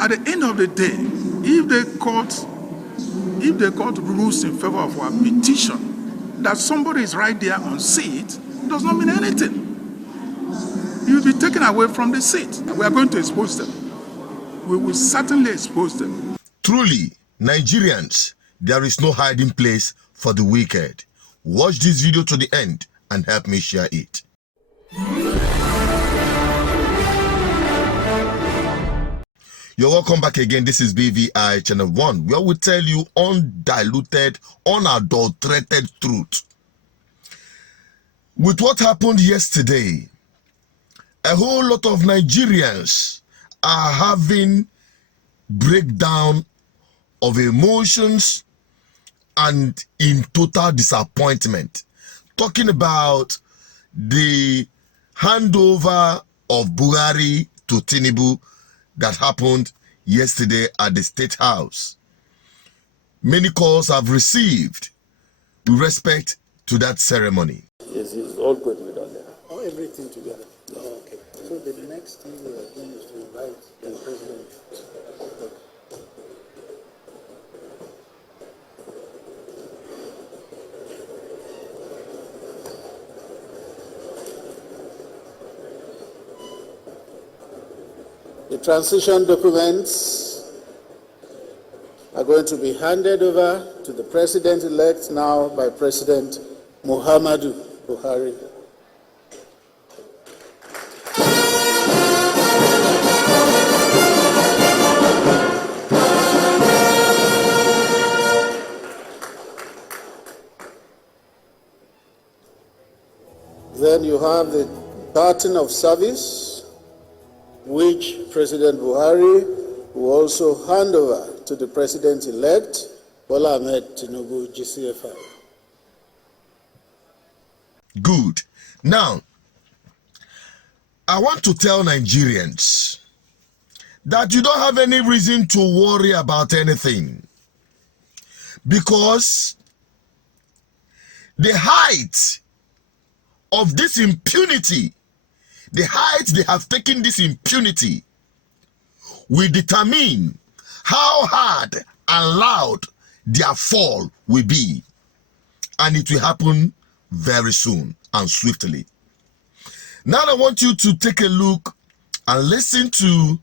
At the end of the day, if the court rules in favor of our petition, that somebody is right there on seat, does not mean anything. You'll be taken away from the seat. We are going to expose them. We will certainly expose them. Truly, Nigerians, there is no hiding place for the wicked. Watch this video to the end and help me share it. You're welcome back again. This is BVI Channel 1, where we tell you undiluted, unadulterated truth. With what happened yesterday, a whole lot of Nigerians are having breakdown of emotions and in total disappointment, talking about the handover of Buhari to Tinubu that happened yesterday at the State House. Many calls have received with respect to that ceremony. Yes, it's all going to be done there. Oh, everything together. Oh, okay. So the next thing we are doing is to invite the president. The transition documents are going to be handed over to the president-elect now by President Muhammadu Buhari. Then you have the pattern of service, which President Buhari will also hand over to the President-elect, Bola Ahmed Tinubu, GCFI. Good. Now, I want to tell Nigerians that you don't have any reason to worry about anything, because the height of this impunity, the height they have taken this impunity, will determine how hard and loud their fall will be. And it will happen very soon and swiftly. Now I want you to take a look and listen to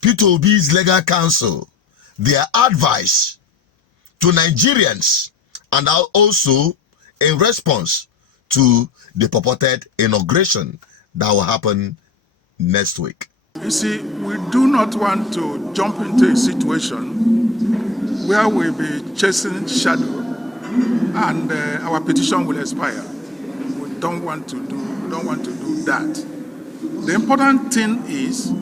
Peter Obi's legal counsel, their advice to Nigerians, and also in response to the purported inauguration that will happen next week. You see, we do not want to jump into a situation where we'll be chasing shadow and our petition will expire. We don't want to do that. The important thing is,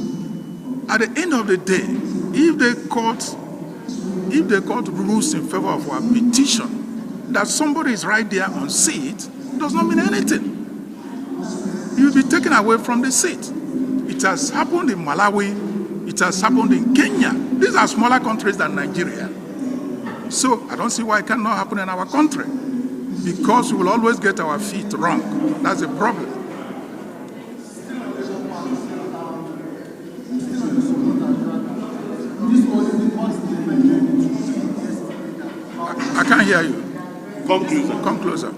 at the end of the day, if the court rules in favor of our petition, that somebody is right there on seat, does not mean anything. You'll be taken away from the seat. It has happened in Malawi. It has happened in Kenya. These are smaller countries than Nigeria. So I don't see why it cannot happen in our country, because we will always get our feet wrong. That's the problem. I can't hear you. Come closer. Come closer.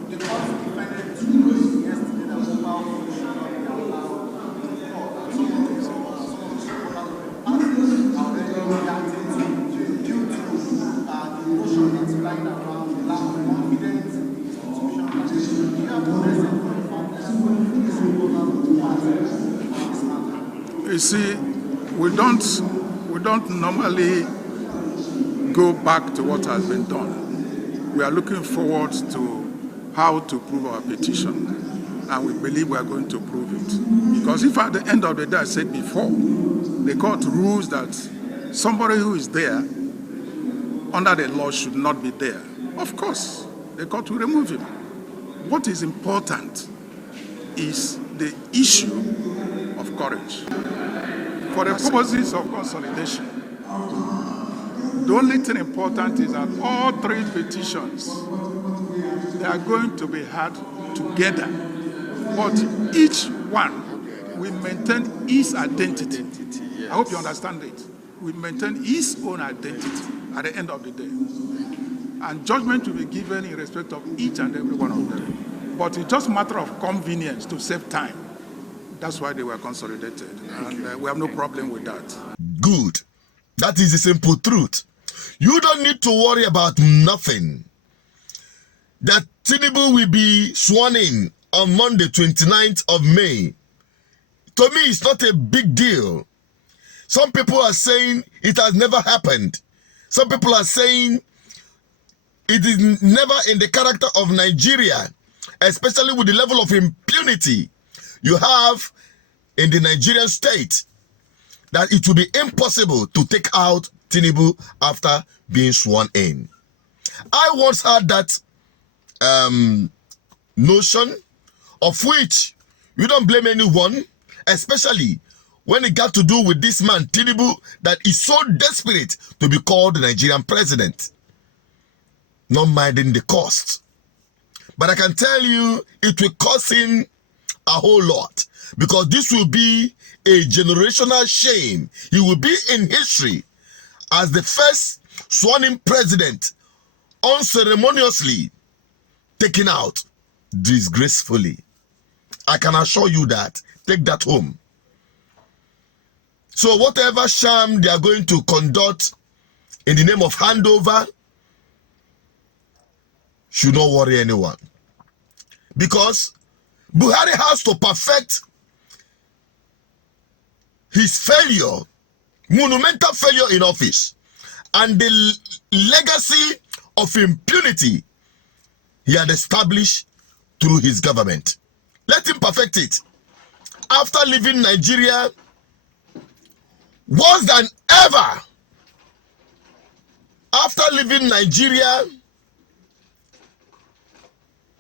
You see, we don't normally go back to what has been done. We are looking forward to how to prove our petition, and we believe we are going to prove it. Because if at the end of the day, I said before, the court rules that somebody who is there under the law should not be there, of course, the court will remove him. What is important is the issue of courage. For the purposes of consolidation, the only thing important is that all three petitions, they are going to be heard together. But each one will maintain its identity. I hope you understand it. will maintain his own identity at the end of the day. And judgment will be given in respect of each and every one of them. But it's just a matter of convenience to save time. That's why they were consolidated. And we have no problem with that. Good. That is the simple truth. You don't need to worry about nothing. That Tinubu will be sworn in on Monday, 29th of May. To me, it's not a big deal. Some people are saying it has never happened. Some people are saying it is never in the character of Nigeria, especially with the level of impunity you have in the Nigerian state, that it will be impossible to take out Tinubu after being sworn in. I once had that notion, of which you don't blame anyone, especially when it got to do with this man, Tinubu, that is so desperate to be called the Nigerian president, not minding the cost. But I can tell you, it will cost him a whole lot, because this will be a generational shame. He will be in history as the first sworn-in president unceremoniously taken out disgracefully. I can assure you that. Take that home. So whatever sham they are going to conduct in the name of handover should not worry anyone. Because Buhari has to perfect his failure, monumental failure in office, and the legacy of impunity he had established through his government. Let him perfect it. After leaving Nigeria, worse than ever. After leaving Nigeria,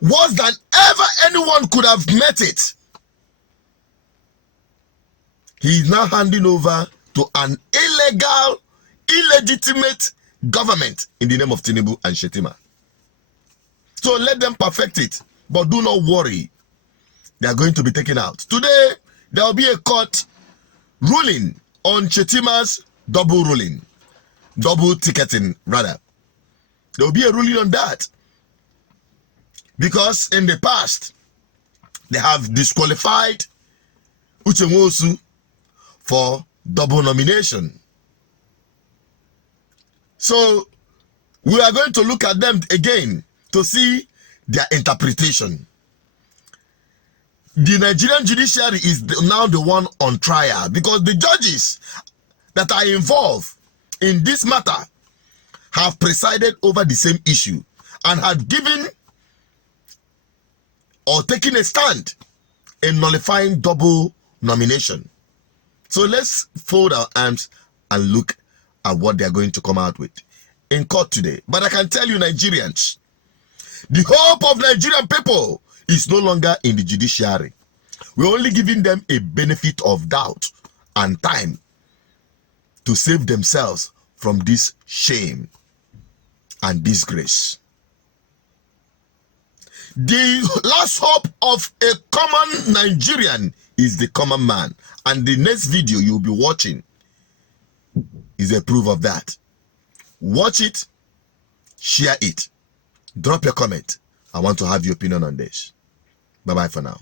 worse than ever anyone could have met it. He is now handing over to an illegal, illegitimate government in the name of Tinubu and Shetima. So let them perfect it, but do not worry. They are going to be taken out. Today, there will be a court ruling on Shetima's double ticketing rather. There will be a ruling on that. Because in the past, they have disqualified Uche Nwosu for double nomination. So we are going to look at them again to see their interpretation. The Nigerian judiciary is now the one on trial, because the judges that are involved in this matter have presided over the same issue and had given or taken a stand in nullifying double nomination. So let's fold our arms and look at what they are going to come out with in court today. But I can tell you, Nigerians, the hope of Nigerian people is no longer in the judiciary. We're only giving them a benefit of doubt and time to save themselves from this shame and disgrace. The last hope of a common Nigerian is the common man. And the next video you'll be watching is a proof of that. Watch it, share it, drop your comment. I want to have your opinion on this. Bye-bye for now.